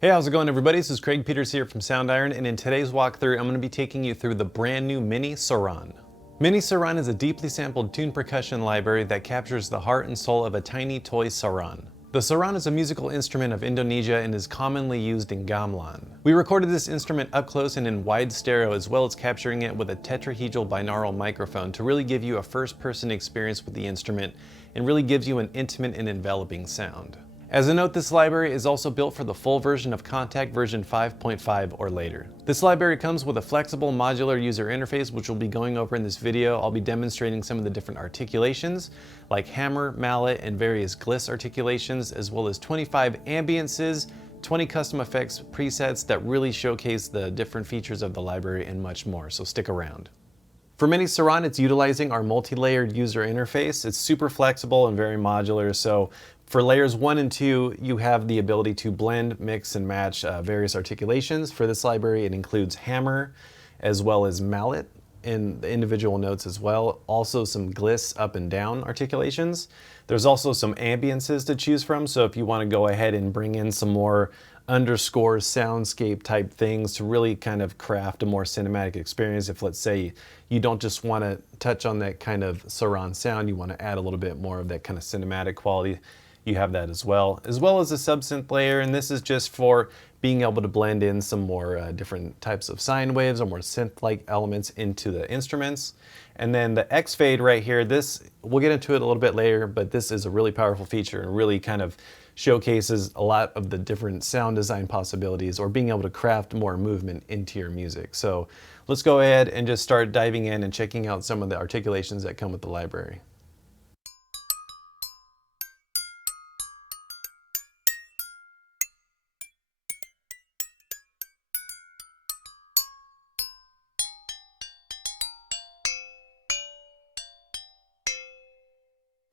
Hey, how's it going everybody? This is Craig Peters here from Soundiron, and in today's walkthrough I'm going to be taking you through the brand new Mini Saron. Mini Saron is a deeply sampled tuned percussion library that captures the heart and soul of a tiny toy saron. The saron is a musical instrument of Indonesia and is commonly used in gamelan. We recorded this instrument up close and in wide stereo, as well as capturing it with a tetrahedral binaural microphone to really give you a first-person experience with the instrument and really gives you an intimate and enveloping sound. As a note, this library is also built for the full version of Contact version 5.5 or later. This library comes with a flexible modular user interface, which we'll be going over in this video. I'll be demonstrating some of the different articulations like hammer, mallet, and various gliss articulations, as well as 25 ambiences, 20 custom effects presets that really showcase the different features of the library and much more, so stick around. For Mini Saron, it's utilizing our multi-layered user interface. It's super flexible and very modular, so for layers 1 and 2, you have the ability to blend, mix, and match various articulations. For this library, it includes hammer as well as mallet in the individual notes as well. Also some gliss up and down articulations. There's also some ambiences to choose from, so if you want to go ahead and bring in some more underscore soundscape type things to really kind of craft a more cinematic experience. If, let's say, you don't just want to touch on that kind of saron sound, you want to add a little bit more of that kind of cinematic quality, you have that as well as a subsynth layer, and this is just for being able to blend in some more different types of sine waves or more synth-like elements into the instruments. And then the X fade right here, this, we'll get into it a little bit later, but this is a really powerful feature and really kind of showcases a lot of the different sound design possibilities or being able to craft more movement into your music. So let's go ahead and just start diving in and checking out some of the articulations that come with the library.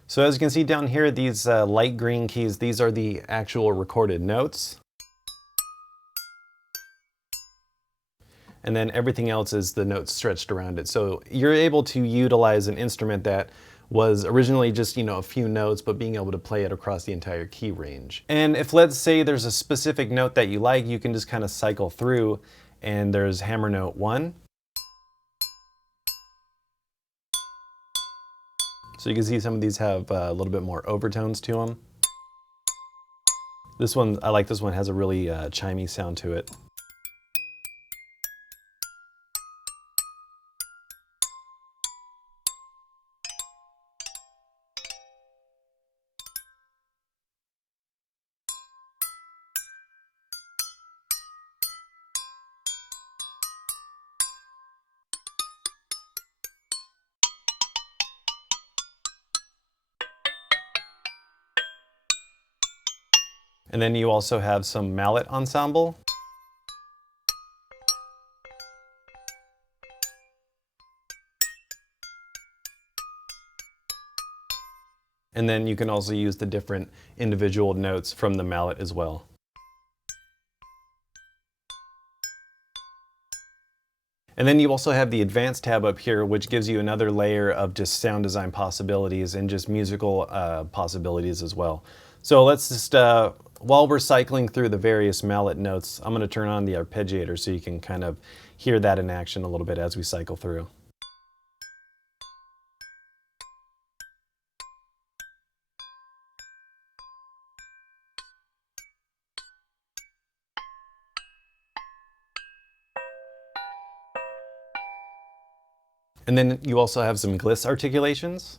So as you can see down here, these light green keys, these are the actual recorded notes. And then everything else is the notes stretched around it. So you're able to utilize an instrument that was originally just, a few notes, but being able to play it across the entire key range. And if, let's say, there's a specific note that you like, you can just kind of cycle through, and there's hammer note 1. So you can see some of these have a little bit more overtones to them. This one, I like this one, has a really chimey sound to it. And then you also have some mallet ensemble. And then you can also use the different individual notes from the mallet as well. And then you also have the advanced tab up here, which gives you another layer of just sound design possibilities and just musical possibilities as well. So let's just, while we're cycling through the various mallet notes, I'm going to turn on the arpeggiator so you can kind of hear that in action a little bit as we cycle through. And then you also have some gliss articulations.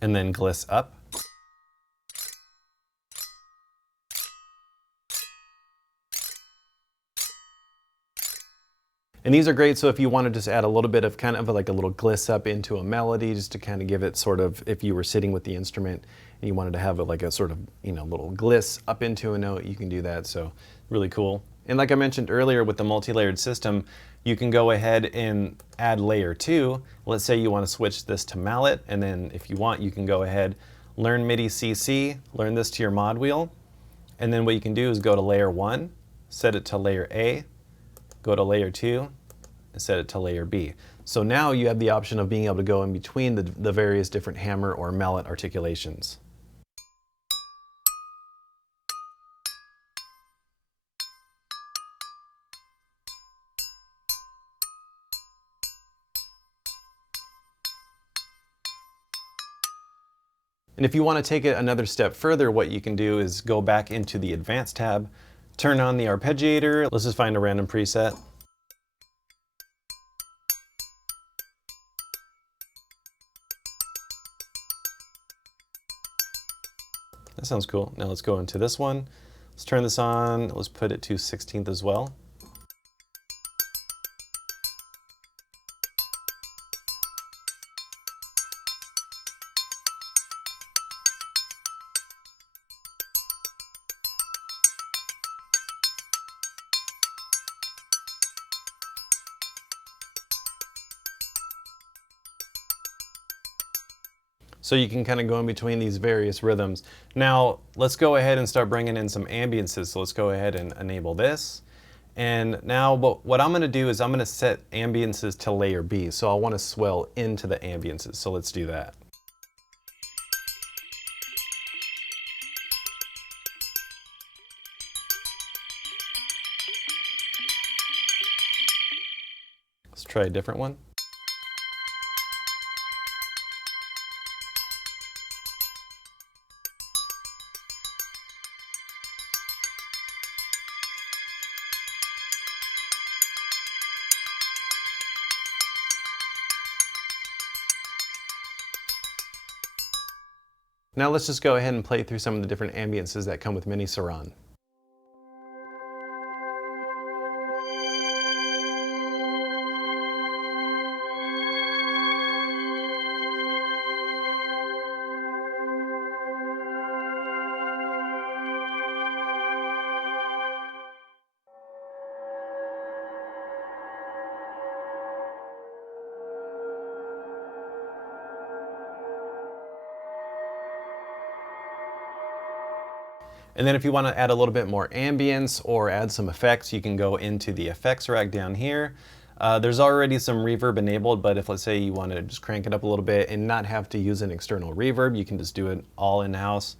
And then gliss up. And these are great, so if you want to just add a little bit of kind of like a little gliss up into a melody, just to kind of give it sort of, if you were sitting with the instrument and you wanted to have it like a sort of, little gliss up into a note, you can do that, so really cool. And like I mentioned earlier with the multi-layered system, you can go ahead and add layer 2. Let's say you want to switch this to mallet, and then if you want, you can go ahead, learn MIDI CC, learn this to your mod wheel, and then what you can do is go to layer 1, set it to layer A, go to layer 2, and set it to layer B. So now you have the option of being able to go in between the various different hammer or mallet articulations. And if you want to take it another step further, what you can do is go back into the Advanced tab, turn on the arpeggiator. Let's just find a random preset. That sounds cool. Now let's go into this one. Let's turn this on. Let's put it to 16th as well. So you can kind of go in between these various rhythms. Now, let's go ahead and start bringing in some ambiences. So let's go ahead and enable this. And now what I'm gonna do is I'm gonna set ambiences to layer B. So I wanna swell into the ambiences. So let's do that. Let's try a different one. Now let's just go ahead and play through some of the different ambiences that come with Mini Saron. And then if you want to add a little bit more ambience or add some effects, you can go into the effects rack down here. There's already some reverb enabled, but if let's say you want to just crank it up a little bit and not have to use an external reverb, you can just do it all in-house.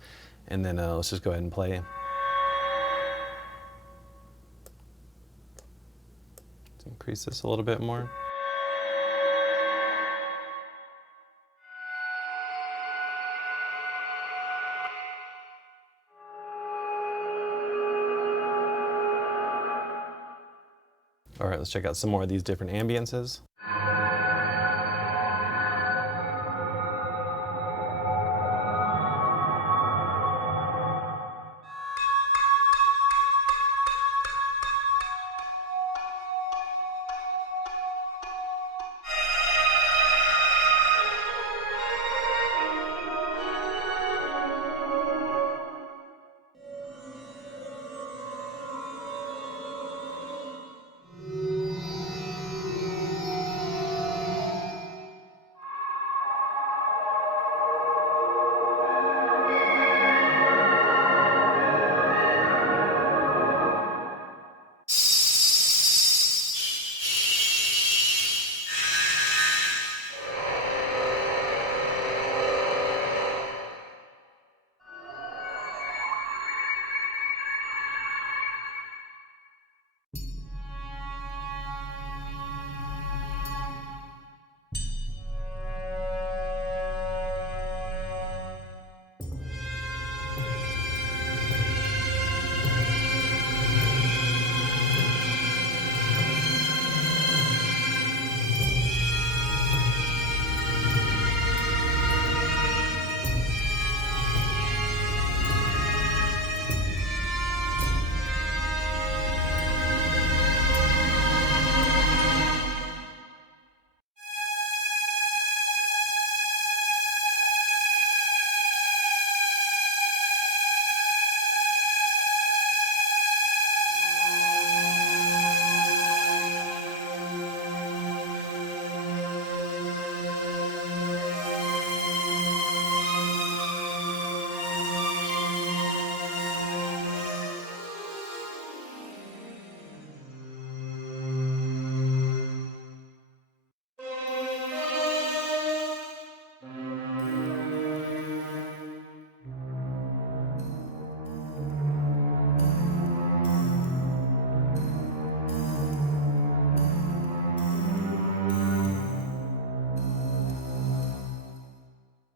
And then let's just go ahead and play. Let's increase this a little bit more. All right, let's check out some more of these different ambiences.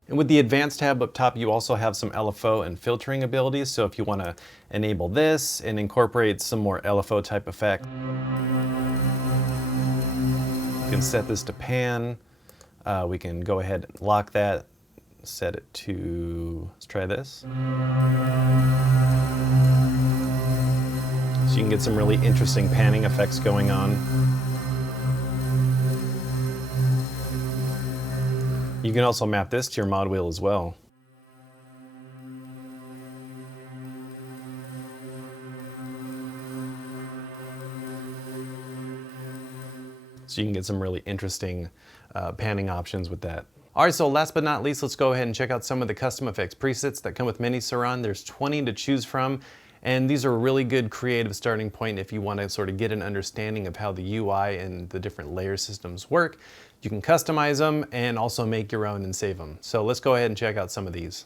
And with the advanced tab up top, you also have some LFO and filtering abilities. So if you want to enable this and incorporate some more LFO type effect, you can set this to pan. We can go ahead and lock that, set it to, let's try this. So you can get some really interesting panning effects going on. You can also map this to your mod wheel as well. So you can get some really interesting panning options with that. All right, so last but not least, let's go ahead and check out some of the custom effects presets that come with Mini Saron. There's 20 to choose from, and these are a really good creative starting point if you want to sort of get an understanding of how the UI and the different layer systems work. You can customize them and also make your own and save them. So let's go ahead and check out some of these.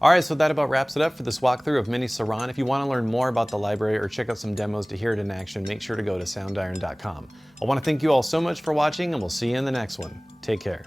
Alright, so that about wraps it up for this walkthrough of Mini Saron. If you want to learn more about the library or check out some demos to hear it in action, make sure to go to soundiron.com. I want to thank you all so much for watching, and we'll see you in the next one. Take care.